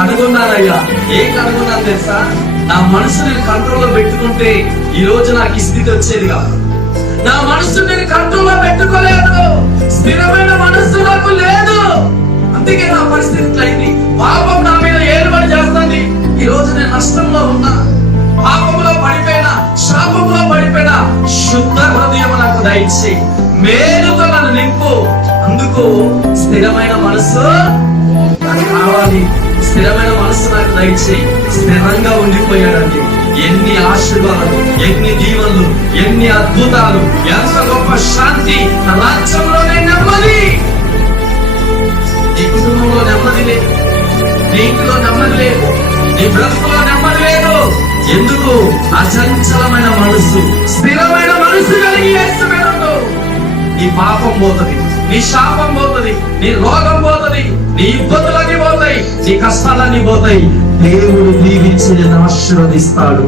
కనుగొన్నానయ్యా. ఏం కనుగొన్నాను తెలుసా? నా మనసు నేను కంట్రోల్లో పెట్టుకుంటే ఈ రోజు నాకు ఈ స్థితి వచ్చేది కాదు. నా మనసు నేను కంట్రోల్లో పెట్టుకోలేదు. స్థిరమైన మనస్సు నాకు లేదు. అందుకే నా పరిస్థితి అయింది. పాపం నా మీద ఏలుబడి చేస్తుంది. ఈ రోజు నేను నష్టంలో ఉన్నా, పాపంలో పడిపోయినా, శాపంలో పడిపోయినా. శుద్ధ హృదయం నాకు దయచేయి, మేలుతో నన్ను నింపు. అందుకు స్థిరమైన మనస్సు నాకు కావాలి. స్థిరమైన మనస్సు నాకు దయచేయి. స్థిరంగా ఉండిపోయాడండి. ఎన్ని ఆశీర్వాదాలు, ఎన్ని దీవెనలు, ఎన్ని అద్భుతాలు, ఎంత గొప్ప శాంతి. రాజ్యంలోనే నెమ్మది. నీ కుటుంబంలో నెమ్మది లేదు, నీ ఇంట్లో నెమ్మది లేదు, నీ బ్రతుకులో నెమ్మది లేదు. ఎందుకు? అచంచలమైన మనస్సు, స్థిరమైన మనస్సు కలిగి యేసు మీద ఉండు. నీ పాపం పోతుంది, నీ శాపం పోతుంది, నీ రోగం పోతుంది, నీ ఇబ్బందులన్నీ పోతాయి, నీ కష్టాలన్నీ పోతాయి. దేవుడు దీవించి ఆశీర్వదిస్తాడు.